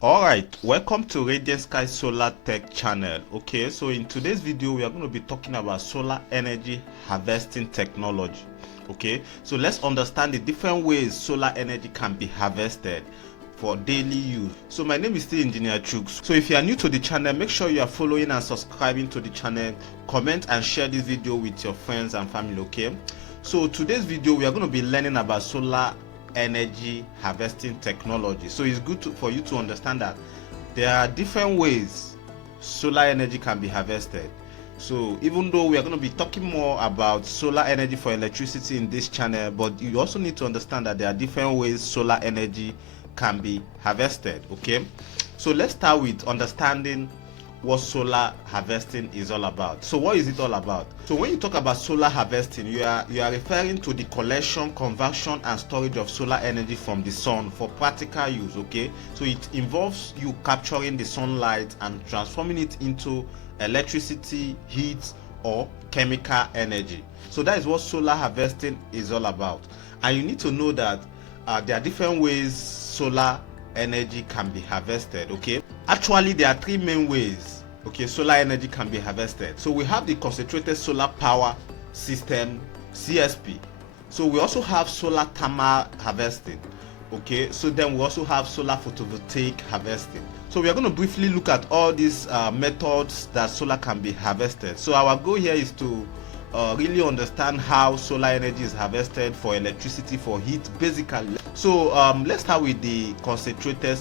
All right, welcome to Radiant Sky Solar Tech channel. Okay, so in today's video we are going to be talking about solar energy harvesting technology. Okay, so let's understand the different ways solar energy can be harvested for daily use. So my name is still Engineer Chooks. So if you are new to the channel, make sure you are following and subscribing to the channel, comment and share this video with your friends and family. Okay, so today's video we are going to be learning about solar energy harvesting technology. So it's good for you to understand that there are different ways solar energy can be harvested. So even though we are going to be talking more about solar energy for electricity in this channel, but you also need to understand that there are different ways solar energy can be harvested. Okay, so let's start with understanding what solar harvesting is all about. So what is it all about? So when you talk about solar harvesting, you are referring to the collection, conversion and storage of solar energy from the sun for practical use. Okay, so it involves you capturing the sunlight and transforming it into electricity, heat or chemical energy. So that is what solar harvesting is all about. And you need to know that there are different ways solar energy can be harvested. Okay, actually there are three main ways solar energy can be harvested. So we have the concentrated solar power system, CSP. So we also have solar thermal harvesting. Okay, so then we also have solar photovoltaic harvesting. So we are going to briefly look at all these methods that solar can be harvested. So our goal here is to really understand how solar energy is harvested for electricity, for heat basically. So let's start with the concentrated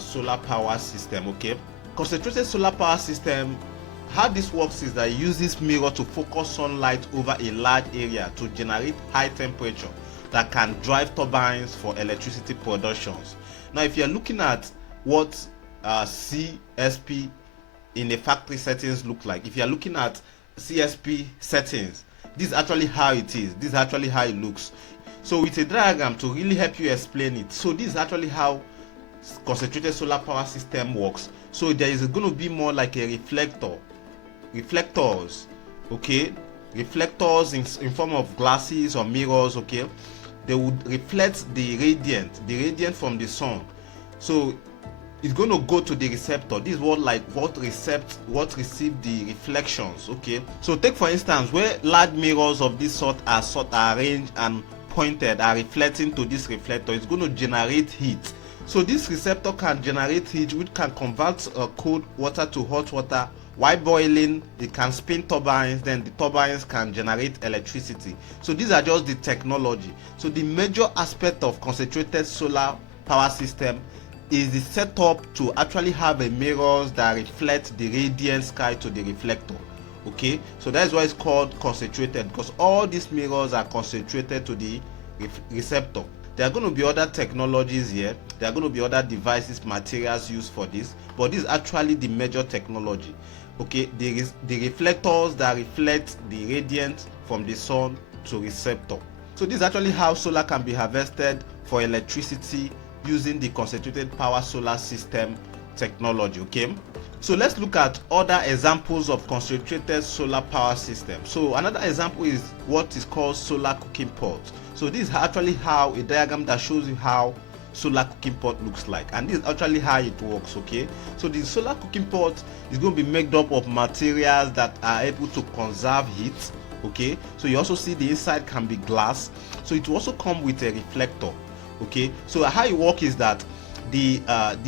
solar power system. Okay, concentrated solar power system, how this works is that it uses mirror to focus sunlight over a large area to generate high temperature that can drive turbines for electricity productions. Now if you're looking at what CSP in a factory settings look like, if you're looking at CSP settings, this is actually how it is. This is actually how it looks. So with a diagram to really help you explain it. So this is actually how concentrated solar power system works. So there is going to be more like a reflectors. Okay, reflectors in form of glasses or mirrors. Okay, they would reflect the radiant from the sun. So it's going to go to the receptor. This is what receive the reflections. Okay, so take for instance where large mirrors of this sort are arranged and pointed, are reflecting to this reflector. It's going to generate heat. So this receptor can generate heat, which can convert cold water to hot water. While boiling, it can spin turbines, then the turbines can generate electricity. So these are just the technology. So the major aspect of concentrated solar power system is the setup to actually have a mirrors that reflect the radiant sky to the reflector. Okay, so that is why it's called concentrated, because all these mirrors are concentrated to the receptor. There are going to be other technologies here, there are going to be other devices, materials used for this, but this is actually the major technology. Okay, the reflectors that reflect the radiant from the sun to receptor. So this is actually how solar can be harvested for electricity using the concentrated power solar system technology. Okay, so let's look at other examples of concentrated solar power system. So another example is what is called solar cooking pot. So this is actually how a diagram that shows you how solar cooking pot looks like, and this is actually how it works. Okay, so the solar cooking pot is going to be made up of materials that are able to conserve heat. Okay, so you also see the inside can be glass, so it will also come with a reflector. Okay, so how it works is that the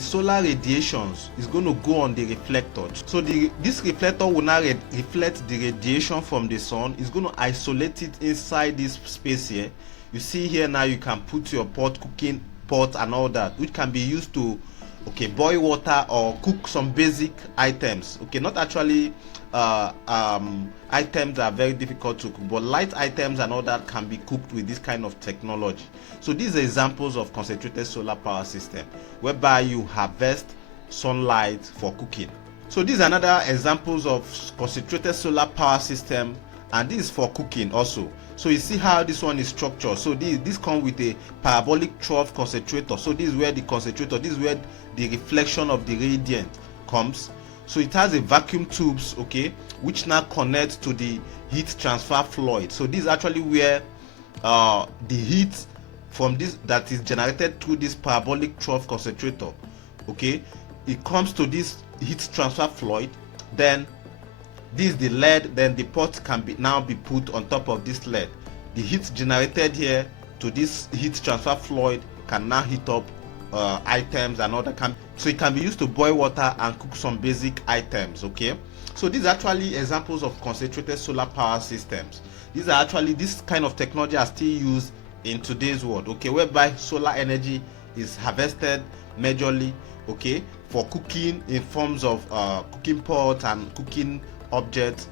solar radiations is going to go on the reflector. So this reflector will now reflect the radiation from the sun. It's going to isolate it inside this space here. You see here now you can put your cooking pot and all that, which can be used to boil water or cook some basic items. Okay, not actually items that are very difficult to cook, but light items and all that can be cooked with this kind of technology. So these are examples of concentrated solar power system whereby you harvest sunlight for cooking. So these are another examples of concentrated solar power system, and this is for cooking also. So you see how this one is structured. So this comes with a parabolic trough concentrator. So this is where the concentrator, this is where the reflection of the radiant comes. So it has a vacuum tubes, okay, which now connects to the heat transfer fluid. So this is actually where the heat from this that is generated through this parabolic trough concentrator okay, it comes to this heat transfer fluid. Then this is the lead. Then the pot can now be put on top of this lead. The heat generated here to this heat transfer fluid can now heat up items and other so it can be used to boil water and cook some basic items. Okay, so these are actually examples of concentrated solar power systems. These are actually, this kind of technology are still used in today's world, okay, whereby solar energy is harvested majorly, okay, for cooking in forms of cooking pots and cooking objects.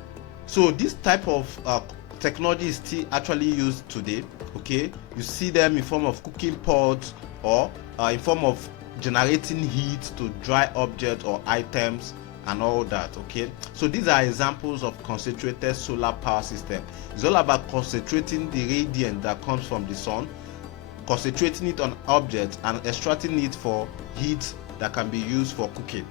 So this type of technology is still actually used today, okay. You see them in form of cooking pots or in form of generating heat to dry objects or items and all that, okay. So these are examples of concentrated solar power system. It's all about concentrating the radiant that comes from the sun, concentrating it on objects and extracting it for heat that can be used for cooking.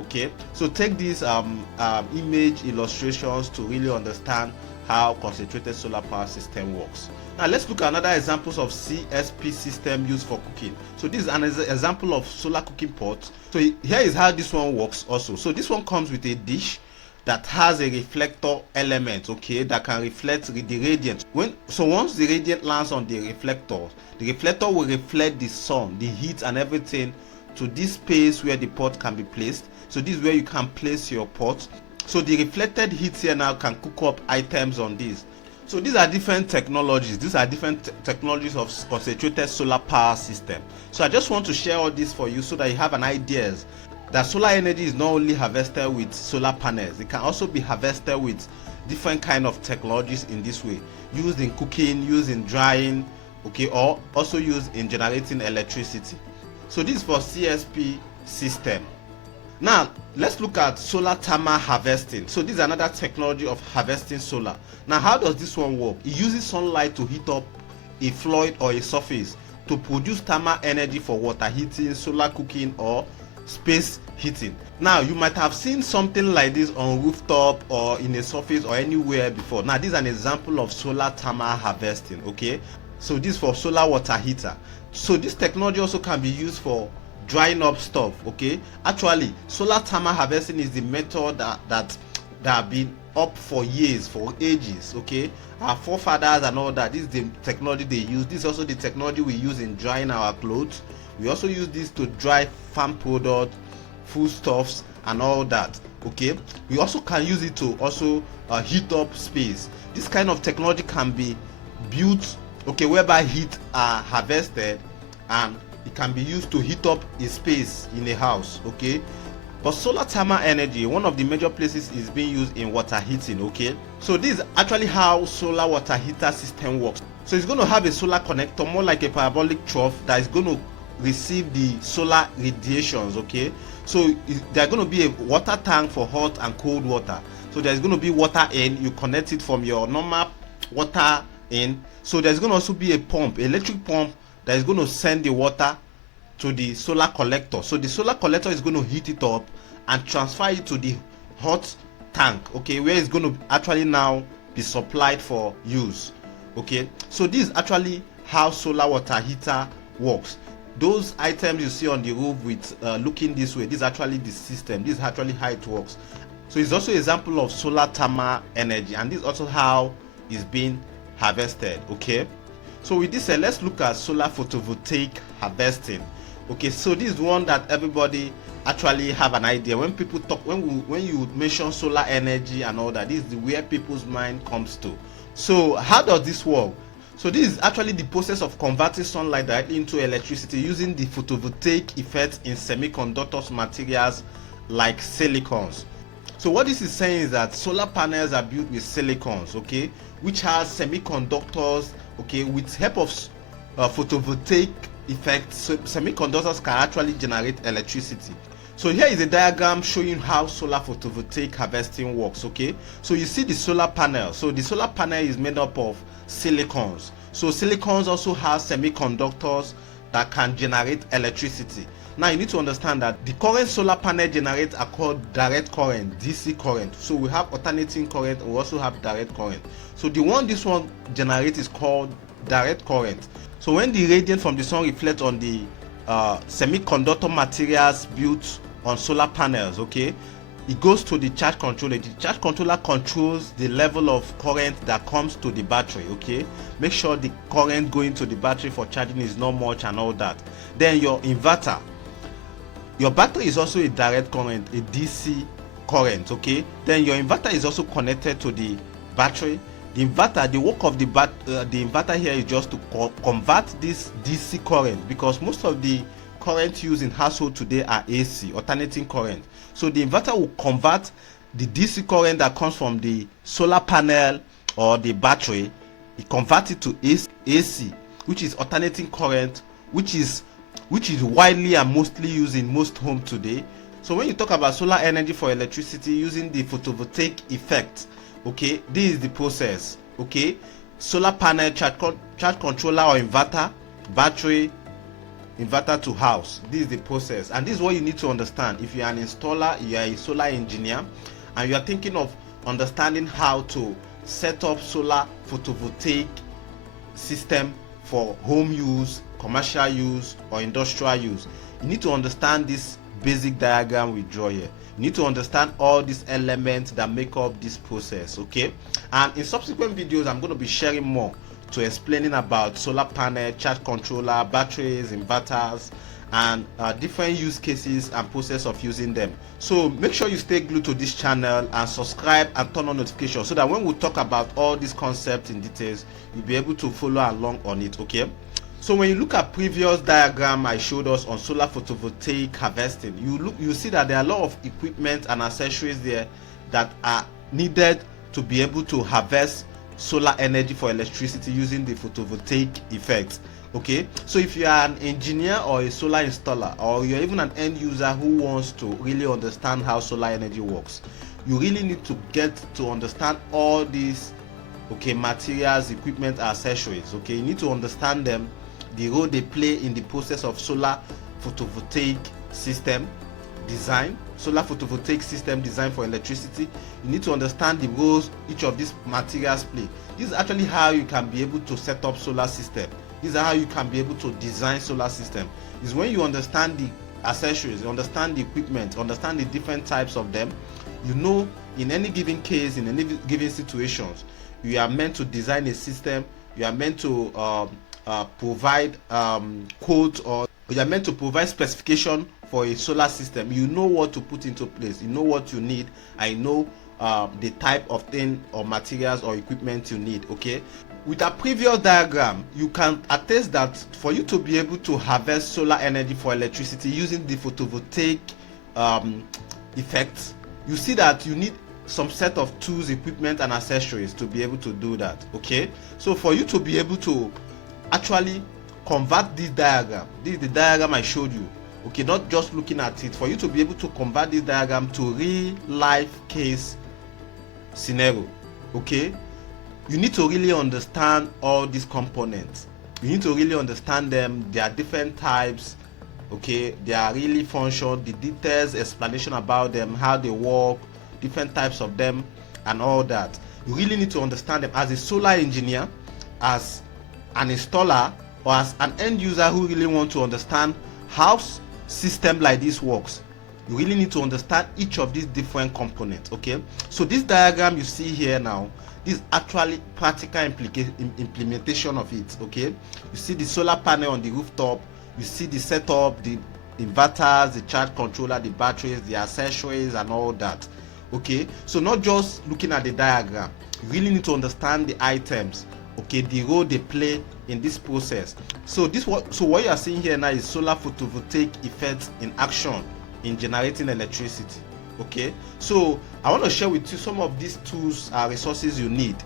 Okay, so take these image illustrations to really understand how concentrated solar power system works. Now let's look at another examples of CSP system used for cooking. So this is an example of solar cooking pot. So here is how this one works also. So this one comes with a dish that has a reflector element, okay, that can reflect the radiant. Once the radiant lands on the reflector will reflect the sun, the heat and everything to this space where the pot can be placed. So this is where you can place your pot. So the reflected heat here now can cook up items on this. So these are different technologies. These are different technologies of concentrated solar power system. So I just want to share all this for you so that you have an idea that solar energy is not only harvested with solar panels. It can also be harvested with different kind of technologies in this way, used in cooking, used in drying, okay, or also used in generating electricity. So this is for CSP system. Now let's look at solar thermal harvesting. So this is another technology of harvesting solar. Now how does this one work? It uses sunlight to heat up a fluid or a surface to produce thermal energy for water heating, solar cooking or space heating. Now you might have seen something like this on rooftop or in a surface or anywhere before. Now this is an example of solar thermal harvesting, okay. So this is for solar water heater. So this technology also can be used for drying up stuff, okay. Actually solar thermal harvesting is the method that have been up for years, for ages, okay. Our forefathers and all that, this is the technology they use. This is also the technology we use in drying our clothes. We also use this to dry farm products, foodstuffs and all that, okay. We also can use it to also heat up space. This kind of technology can be built, okay, whereby heat are harvested and it can be used to heat up a space in a house, okay. But solar thermal energy, one of the major places is being used in water heating, okay. So this is actually how solar water heater system works. So it's going to have a solar connector, more like a parabolic trough that is going to receive the solar radiations, okay. So there's going to be a water tank for hot and cold water. So there's going to be water in, you connect it from your normal water in. So there's going to also be a pump, electric pump, that is going to send the water to the solar collector. So the solar collector is going to heat it up and transfer it to the hot tank, okay, where it's going to actually now be supplied for use, okay. So this is actually how solar water heater works. Those items you see on the roof with looking this way, this is actually the system. This is actually how it works. So it's also an example of solar thermal energy, and this is also how it's being harvested, okay. So with this let's look at solar photovoltaic harvesting, okay. So this is one that everybody actually have an idea. When people talk, when you mention solar energy and all that, this is the where people's mind comes to. So how does this work? So this is actually the process of converting sunlight directly into electricity using the photovoltaic effect in semiconductors materials like silicons. So what this is saying is that solar panels are built with silicons, okay, which has semiconductors, okay. With help of photovoltaic effect, so semiconductors can actually generate electricity. So here is a diagram showing how solar photovoltaic harvesting works, okay. So you see the solar panel. So the solar panel is made up of silicons. So silicons also have semiconductors that can generate electricity. Now you need to understand that the current solar panel generates are called direct current, DC current. So we have alternating current and we also have direct current. So the one this one generates is called direct current. So when the radiant from the sun reflects on the semiconductor materials built on solar panels. Okay, it goes to the charge controller. The charge controller controls the level of current that comes to the battery. Okay, make sure the current going to the battery for charging is not much and all that. Then your inverter, your battery is also a direct current, a DC current. Okay, then your inverter is also connected to the battery. The inverter, the work of the inverter here is just to convert this DC current, because most of the current used in household today are AC, alternating current. So the inverter will convert the DC current that comes from the solar panel or the battery, it converts it to AC, which is alternating current, which is widely and mostly used in most homes today. So when you talk about solar energy for electricity using the photovoltaic effect, okay, this is the process. Okay, solar panel, charge controller or inverter, battery, inverter to house. This is the process, and this is what you need to understand. If you are an installer, you are a solar engineer, and you are thinking of understanding how to set up solar photovoltaic system for home use, commercial use, or industrial use, you need to understand this basic diagram we draw here. You need to understand all these elements that make up this process. Okay, and in subsequent videos I'm going to be sharing more to explaining about solar panel, charge controller, batteries, inverters, and different use cases and process of using them. So make sure you stay glued to this channel and subscribe and turn on notifications, so that when we talk about all these concepts in details, you'll be able to follow along on it. Okay, so when you look at previous diagram I showed us on solar photovoltaic harvesting, you see that there are a lot of equipment and accessories there that are needed to be able to harvest solar energy for electricity using the photovoltaic effect. Okay, so if you are an engineer or a solar installer, or you're even an end user who wants to really understand how solar energy works, you really need to get to understand all these, okay, materials, equipment, accessories. Okay, you need to understand them, the role they play in the process of solar photovoltaic system design, solar photovoltaic system design for electricity. You need to understand the roles each of these materials play. This is actually how you can be able to set up solar system. This is how you can be able to design solar system. Is when you understand the accessories, you understand the equipment, understand the different types of them. You know, in any given case, in any given situations, you are meant to design a system. You are meant to provide codes, or you are meant to provide specification for a solar system. You know what to put into place, you know what you need, and you know the type of thing or materials or equipment you need. Okay, with a previous diagram you can attest that for you to be able to harvest solar energy for electricity using the photovoltaic effects, you see that you need some set of tools, equipment, and accessories to be able to do that. Okay, so for you to be able to actually convert this diagram, this is the diagram I showed you. Okay, not just looking at it, for you to be able to convert this diagram to real life case scenario, okay, you need to really understand all these components. You need to really understand them. There are different types. Okay, they are really function, the details, explanation about them, how they work, different types of them, and all that. You really need to understand them as a solar engineer, as an installer, or as an end user who really want to understand how system like this works. You really need to understand each of these different components. Okay, so this diagram you see here now, this is actually practical implementation of it. Okay, you see the solar panel on the rooftop, you see the setup, the inverters, the charge controller, the batteries, the accessories, and all that. Okay, so not just looking at the diagram, you really need to understand the items, okay, the role they play in this process. So what you are seeing here now is solar photovoltaic effects in action in generating electricity. Okay, so I want to share with you some of these tools and resources you need,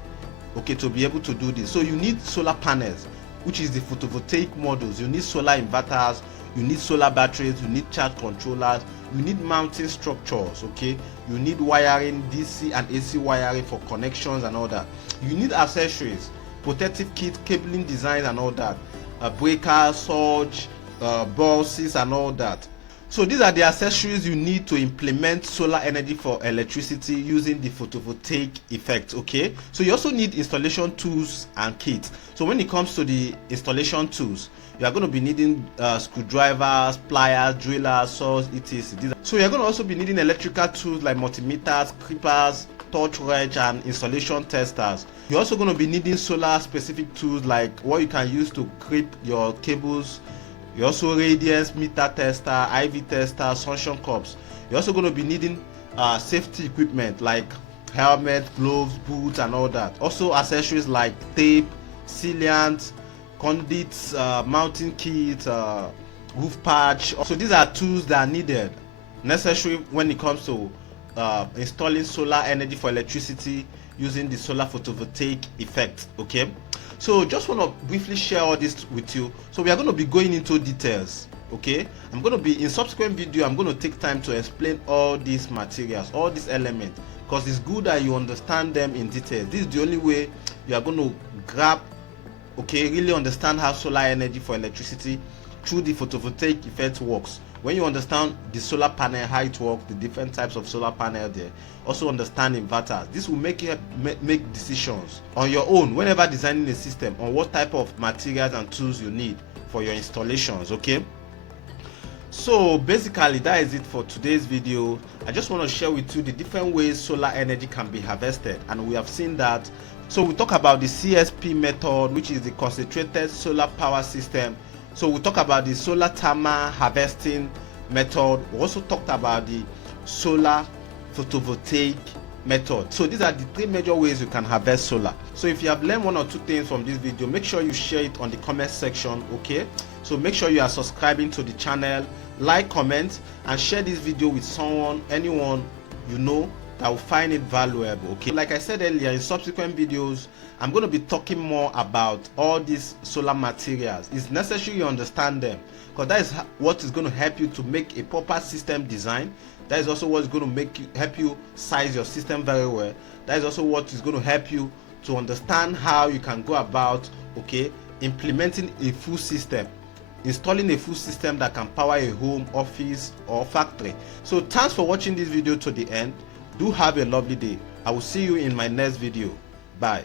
okay, to be able to do this. So you need solar panels, which is the photovoltaic modules. You need solar inverters, you need solar batteries, you need charge controllers, you need mounting structures. Okay, you need wiring, DC and AC wiring for connections and all that. You need accessories, protective kit, cabling designs and all that, breakers, surge, buses and all that. So these are the accessories you need to implement solar energy for electricity using the photovoltaic effect. Okay, so you also need installation tools and kits. So when it comes to the installation tools, you are going to be needing screwdrivers, pliers, drillers, saws, etc. So you're going to also be needing electrical tools like multimeters, clippers, torch wrench, and installation testers. You're also going to be needing solar specific tools like what you can use to clip your cables. You're also radiance meter tester, IV tester, suction cups. You're also going to be needing safety equipment like helmet, gloves, boots, and all that. Also accessories like tape, sealant, conduits, mounting kit, roof patch. So these are tools that are needed, necessary when it comes to installing solar energy for electricity using the solar photovoltaic effect. Okay, so just want to briefly share all this with you. So we are going to be going into details. Okay, I'm going to be in subsequent video, I'm going to take time to explain all these materials, all these elements, because it's good that you understand them in detail. This is the only way you are going to grab, okay, really understand how solar energy for electricity through the photovoltaic effect works. When you understand the solar panel, how it works, the different types of solar panel there, also understand inverters. This will make you make decisions on your own whenever designing a system on what type of materials and tools you need for your installations. Okay, so basically that is it for today's video. I just want to share with you the different ways solar energy can be harvested, and we have seen that. So we talk about the CSP method, which is the concentrated solar power system. So we talk about the solar thermal harvesting method. We also talked about the solar photovoltaic method. So these are the three major ways you can harvest solar. So if you have learned one or two things from this video, make sure you share it on the comment section. Okay, so make sure you are subscribing to the channel, like, comment, and share this video with someone, anyone you know that will find it valuable. Okay, like I said earlier, in subsequent videos I'm going to be talking more about all these solar materials. It's necessary you understand them, because that is what is going to help you to make a proper system design. That is also what is going to help you size your system very well. That is also what is going to help you to understand how you can go about, okay, implementing a full system, installing a full system that can power a home, office, or factory. So thanks for watching this video to the end. Do have a lovely day. I will see you in my next video. Bye.